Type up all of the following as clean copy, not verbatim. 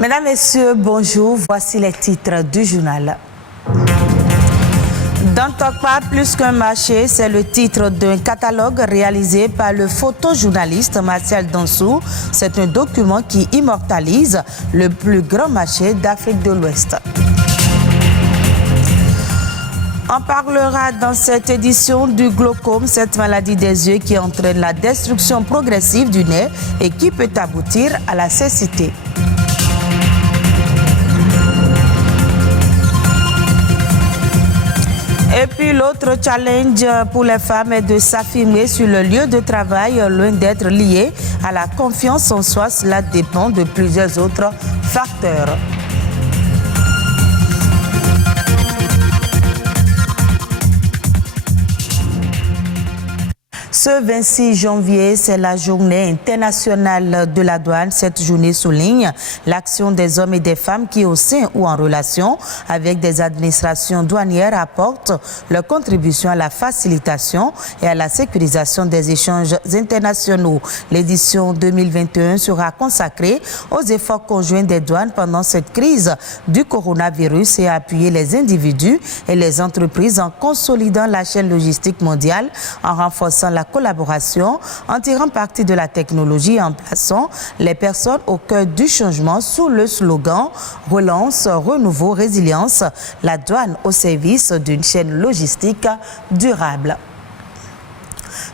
Mesdames, Messieurs, bonjour. Voici les titres du journal. Dantokpa plus qu'un marché, c'est le titre d'un catalogue réalisé par le photojournaliste Martial Dansou. C'est un document qui immortalise le plus grand marché d'Afrique de l'Ouest. On parlera dans cette édition du glaucome, cette maladie des yeux qui entraîne la destruction progressive du nez et qui peut aboutir à la cécité. Et puis l'autre challenge pour les femmes est de s'affirmer sur le lieu de travail, loin d'être lié à la confiance en soi. Cela dépend de plusieurs autres facteurs. Ce 26 janvier, c'est la journée internationale de la douane. Cette journée souligne l'action des hommes et des femmes qui, au sein ou en relation avec des administrations douanières, apportent leur contribution à la facilitation et à la sécurisation des échanges internationaux. L'édition 2021 sera consacrée aux efforts conjoints des douanes pendant cette crise du coronavirus et à appuyer les individus et les entreprises en consolidant la chaîne logistique mondiale, en renforçant la collaboration, en tirant parti de la technologie et en plaçant les personnes au cœur du changement sous le slogan « Relance, renouveau, résilience », la douane au service d'une chaîne logistique durable.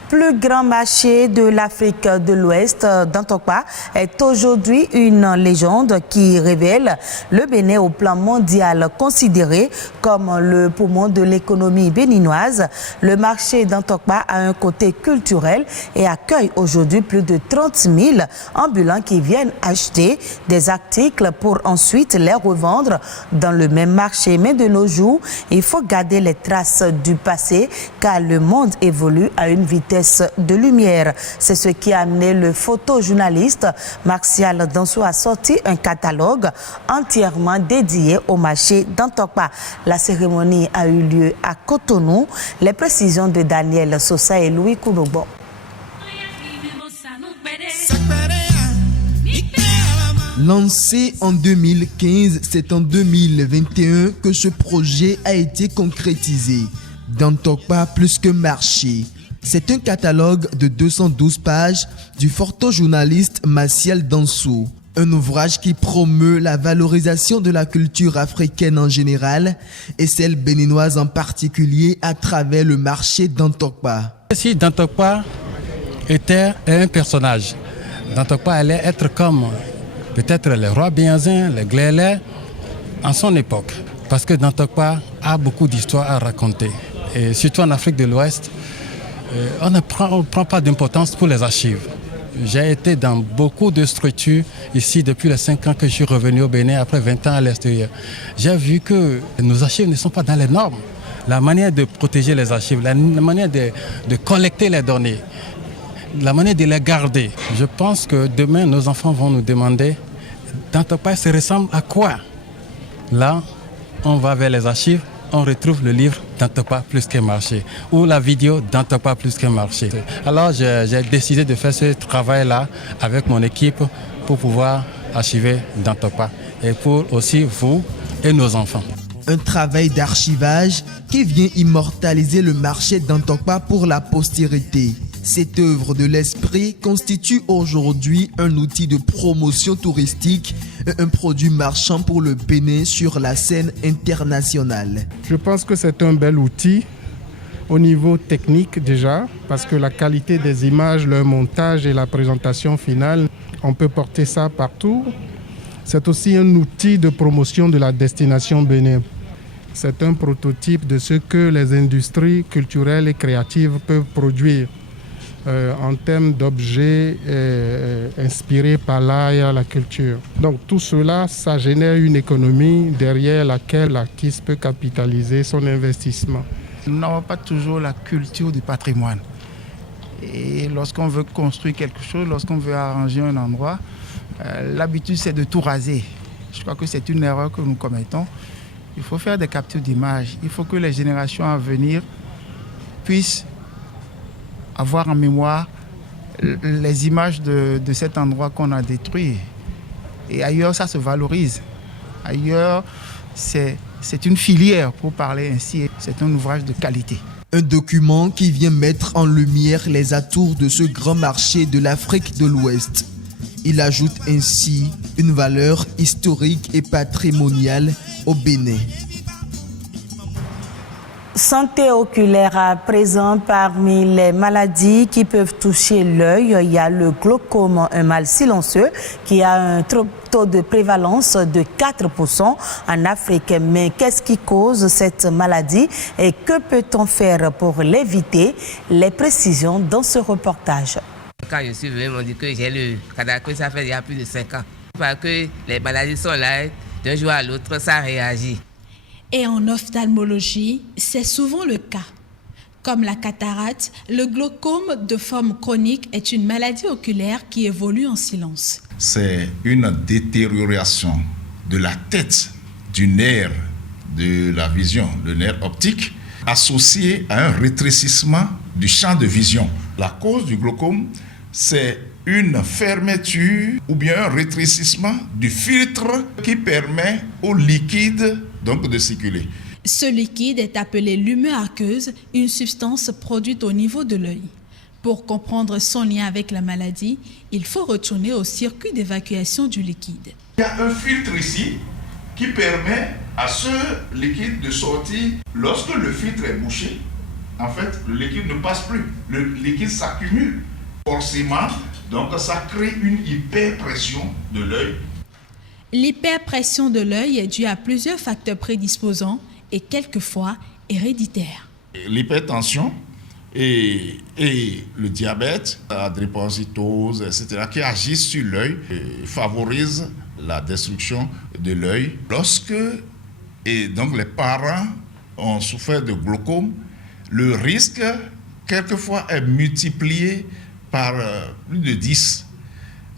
Plus grand marché de l'Afrique de l'Ouest, Dantokpa est aujourd'hui une légende qui révèle le Bénin au plan mondial, considéré comme le poumon de l'économie béninoise. Le marché Dantokpa a un côté culturel et accueille aujourd'hui plus de 30 000 ambulants qui viennent acheter des articles pour ensuite les revendre dans le même marché. Mais de nos jours, il faut garder les traces du passé car le monde évolue à une vitesse de lumière. C'est ce qui a amené le photojournaliste Martial Dansou à sortir un catalogue entièrement dédié au marché Dantokpa. La cérémonie a eu lieu à Cotonou. Les précisions de Daniel Sosa et Louis Kounobo. Lancé en 2015, c'est en 2021 que ce projet a été concrétisé. Dantokpa plus que marché. C'est un catalogue de 212 pages du photojournaliste Martial Dansou. Un ouvrage qui promeut la valorisation de la culture africaine en général et celle béninoise en particulier à travers le marché Dantokpa. Si Dantokpa était un personnage, Dantokpa allait être comme peut-être le roi Bianzin, le Glélé en son époque. Parce que Dantokpa a beaucoup d'histoires à raconter. Et surtout en Afrique de l'Ouest, on ne prend pas d'importance pour les archives. J'ai été dans beaucoup de structures ici depuis les 5 ans que je suis revenu au Bénin, après 20 ans à l'extérieur. J'ai vu que nos archives ne sont pas dans les normes. La manière de protéger les archives, la manière de collecter les données, la manière de les garder. Je pense que demain, nos enfants vont nous demander Dantokpa, ça ressemble à quoi? Là, on va vers les archives. On retrouve le livre Dantokpa plus qu'un marché ou la vidéo Dantokpa plus qu'un marché. Alors j'ai décidé de faire ce travail-là avec mon équipe pour pouvoir archiver Dantokpa et pour aussi vous et nos enfants. Un travail d'archivage qui vient immortaliser le marché Dantokpa pour la postérité. Cette œuvre de l'esprit constitue aujourd'hui un outil de promotion touristique et un produit marchand pour le Bénin sur la scène internationale. Je pense que c'est un bel outil au niveau technique déjà, parce que la qualité des images, le montage et la présentation finale, on peut porter ça partout. C'est aussi un outil de promotion de la destination Bénin. C'est un prototype de ce que les industries culturelles et créatives peuvent produire. En termes d'objets inspirés par l'art et la culture. Donc tout cela, ça génère une économie derrière laquelle l'artiste peut capitaliser son investissement. Nous n'avons pas toujours la culture du patrimoine. Et lorsqu'on veut construire quelque chose, lorsqu'on veut arranger un endroit, l'habitude c'est de tout raser. Je crois que c'est une erreur que nous commettons. Il faut faire des captures d'images. Il faut que les générations à venir puissent avoir en mémoire les images de cet endroit qu'on a détruit. Et ailleurs, ça se valorise. Ailleurs, c'est une filière, pour parler ainsi. C'est un ouvrage de qualité. Un document qui vient mettre en lumière les atours de ce grand marché de l'Afrique de l'Ouest. Il ajoute ainsi une valeur historique et patrimoniale au Bénin. Santé oculaire à présent, parmi les maladies qui peuvent toucher l'œil, il y a le glaucome, un mal silencieux qui a un taux de prévalence de 4% en Afrique. Mais qu'est-ce qui cause cette maladie et que peut-on faire pour l'éviter? Les précisions dans ce reportage. Quand je suis venu, ils m'ont dit que j'ai le cataracte, ça fait il y a plus de 5 ans. Parce que les maladies sont là, d'un jour à l'autre, ça réagit. Et en ophtalmologie, c'est souvent le cas. Comme la cataracte, le glaucome de forme chronique est une maladie oculaire qui évolue en silence. C'est une détérioration de la tête du nerf de la vision, le nerf optique, associé à un rétrécissement du champ de vision. La cause du glaucome, c'est une fermeture ou bien un rétrécissement du filtre qui permet au liquide donc de circuler. Ce liquide est appelé l'humeur aqueuse, une substance produite au niveau de l'œil. Pour comprendre son lien avec la maladie, il faut retourner au circuit d'évacuation du liquide. Il y a un filtre ici qui permet à ce liquide de sortir. Lorsque le filtre est bouché, en fait, le liquide ne passe plus. Le liquide s'accumule forcément, donc ça crée une hyperpression de l'œil. L'hyperpression de l'œil est due à plusieurs facteurs prédisposants et quelquefois héréditaires. L'hypertension et le diabète, la drépanocytose, etc., qui agissent sur l'œil, favorisent la destruction de l'œil. Lorsque les parents ont souffert de glaucome, le risque, quelquefois, est multiplié par plus de 10,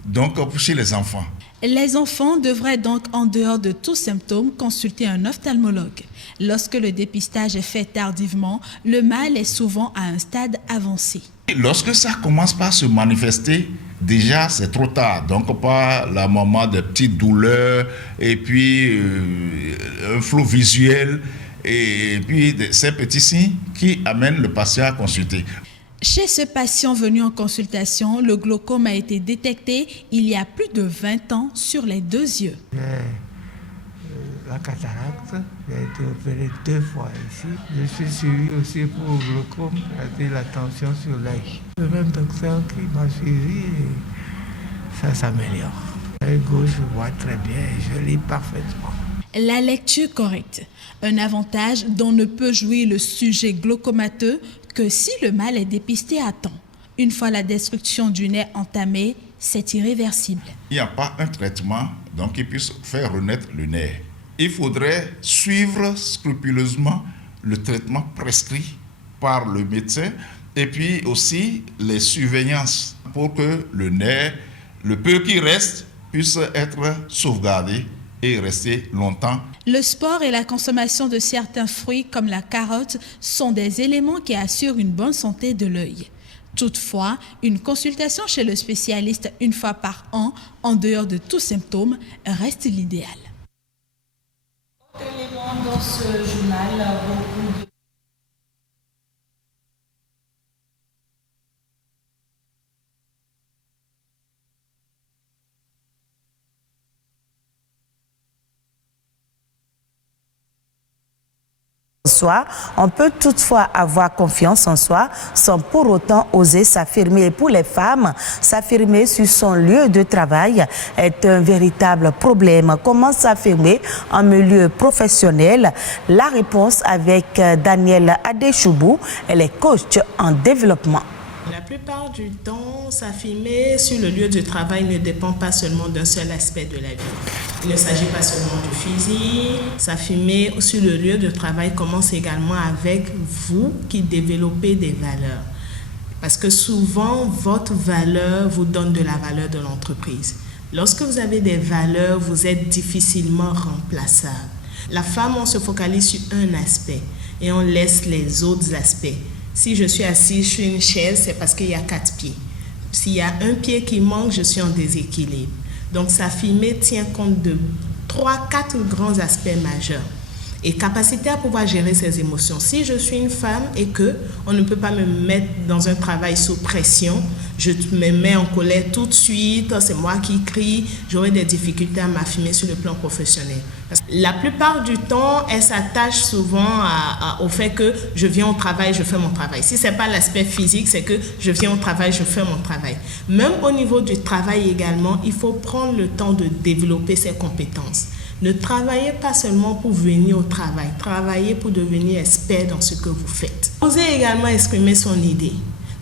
donc chez les enfants. Les enfants devraient donc, en dehors de tout symptôme, consulter un ophtalmologue. Lorsque le dépistage est fait tardivement, le mal est souvent à un stade avancé. Lorsque ça commence par se manifester, déjà c'est trop tard. Donc par la moment de petites douleurs et puis un flou visuel et puis ces petits signes qui amènent le patient à consulter. Chez ce patient venu en consultation, le glaucome a été détecté il y a plus de 20 ans sur les 2 yeux. La cataracte, j'ai été opéré 2 fois ici. Je suis suivi aussi pour le glaucome, c'est-à-dire la tension sur l'œil. Le même docteur qui m'a suivi, ça s'améliore. L'œil gauche, je vois très bien et je lis parfaitement. La lecture correcte, un avantage dont ne peut jouir le sujet glaucomateux que si le mal est dépisté à temps. Une fois la destruction du nerf entamée, c'est irréversible. Il n'y a pas un traitement donc, qui puisse faire renaître le nerf. Il faudrait suivre scrupuleusement le traitement prescrit par le médecin et puis aussi les surveillances pour que le nerf, le peu qui reste, puisse être sauvegardé et rester longtemps. Le sport et la consommation de certains fruits comme la carotte sont des éléments qui assurent une bonne santé de l'œil. Toutefois, une consultation chez le spécialiste une fois par an, en dehors de tout symptôme, reste l'idéal. Dans ce journal, beaucoup de... On peut toutefois avoir confiance en soi sans pour autant oser s'affirmer. Et pour les femmes, s'affirmer sur son lieu de travail est un véritable problème. Comment s'affirmer en milieu professionnel? La réponse avec Danielle Adéchoubou, elle est coach en développement. La plupart du temps, s'affirmer sur le lieu de travail ne dépend pas seulement d'un seul aspect de la vie. Il ne s'agit pas seulement du physique. S'affirmer sur le lieu de travail commence également avec vous qui développez des valeurs. Parce que souvent, votre valeur vous donne de la valeur de l'entreprise. Lorsque vous avez des valeurs, vous êtes difficilement remplaçable. La femme, on se focalise sur un aspect et on laisse les autres aspects. Si je suis assise sur une chaise, c'est parce qu'il y a 4 pieds. S'il y a un pied qui manque, je suis en déséquilibre. Donc, s'affirmer tient compte de 3-4 grands aspects majeurs. Et capacité à pouvoir gérer ses émotions. Si je suis une femme et que on ne peut pas me mettre dans un travail sous pression, je me mets en colère tout de suite, c'est moi qui crie, j'aurai des difficultés à m'affirmer sur le plan professionnel. Parce que la plupart du temps, elle s'attache souvent au fait que je viens au travail, je fais mon travail. Si ce n'est pas l'aspect physique, c'est que je viens au travail, je fais mon travail. Même au niveau du travail également, il faut prendre le temps de développer ses compétences. Ne travaillez pas seulement pour venir au travail, travaillez pour devenir expert dans ce que vous faites. Osez également exprimer son idée,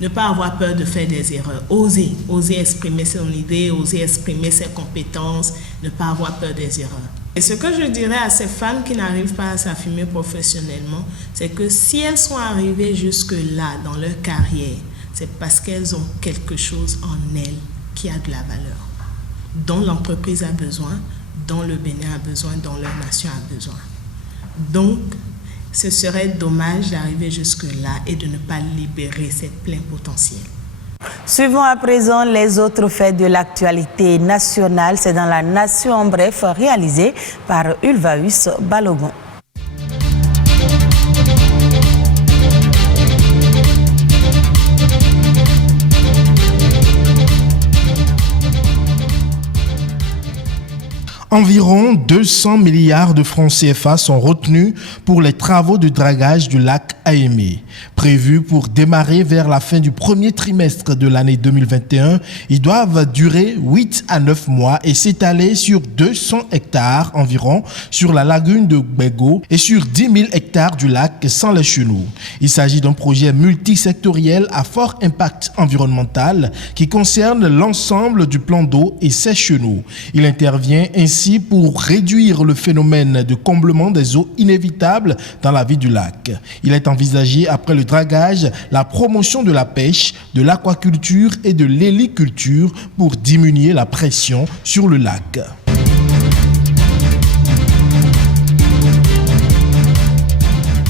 ne pas avoir peur de faire des erreurs. Osez exprimer son idée, osez exprimer ses compétences, ne pas avoir peur des erreurs. Et ce que je dirais à ces femmes qui n'arrivent pas à s'affirmer professionnellement, c'est que si elles sont arrivées jusque-là dans leur carrière, c'est parce qu'elles ont quelque chose en elles qui a de la valeur, dont l'entreprise a besoin, dont le Bénin a besoin, dont leur nation a besoin. Donc, ce serait dommage d'arriver jusque-là et de ne pas libérer cette plein potentiel. Suivons à présent les autres faits de l'actualité nationale. C'est dans la Nation en bref, réalisé par Ulvaeus Balogun. Environ 200 milliards de francs CFA sont retenus pour les travaux de dragage du lac Ayemé. Prévus pour démarrer vers la fin du premier trimestre de l'année 2021, ils doivent durer 8 à 9 mois et s'étaler sur 200 hectares environ sur la lagune de Gbego et sur 10 000 hectares du lac sans les chenaux. Il s'agit d'un projet multisectoriel à fort impact environnemental qui concerne l'ensemble du plan d'eau et ses chenaux. Il intervient ainsi pour réduire le phénomène de comblement des eaux inévitables dans la vie du lac. Il est envisagé après le dragage la promotion de la pêche, de l'aquaculture et de l'héliculture pour diminuer la pression sur le lac.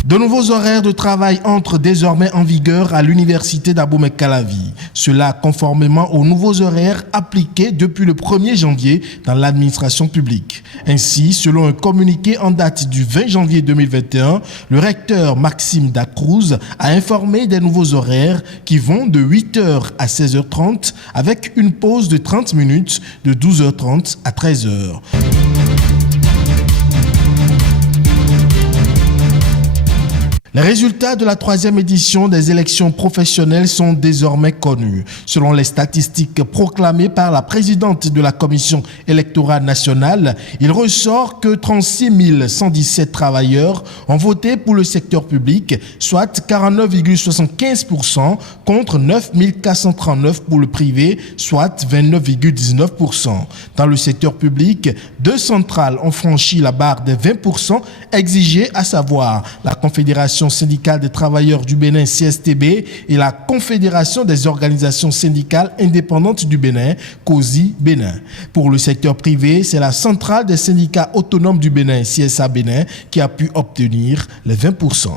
De nouveaux horaires de travail entrent désormais en vigueur à l'université d'Abomey-Calavi. Cela conformément aux nouveaux horaires appliqués depuis le 1er janvier dans l'administration publique. Ainsi, selon un communiqué en date du 20 janvier 2021, le recteur Maxime Dacruz a informé des nouveaux horaires qui vont de 8h à 16h30 avec une pause de 30 minutes de 12h30 à 13h. Les résultats de la 3e édition des élections professionnelles sont désormais connus. Selon les statistiques proclamées par la présidente de la Commission électorale nationale, il ressort que 36 117 travailleurs ont voté pour le secteur public, soit 49,75% contre 9 439 pour le privé, soit 29,19%. Dans le secteur public, 2 centrales ont franchi la barre des 20% exigée, à savoir la Confédération syndicale des travailleurs du Bénin CSTB et la Confédération des organisations syndicales indépendantes du Bénin, COSI Bénin. Pour le secteur privé, c'est la centrale des syndicats autonomes du Bénin, CSA Bénin, qui a pu obtenir les 20%.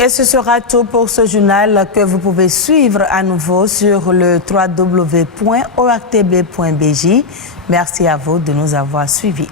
Et ce sera tout pour ce journal que vous pouvez suivre à nouveau sur le www.ortb.bj. Merci à vous de nous avoir suivis.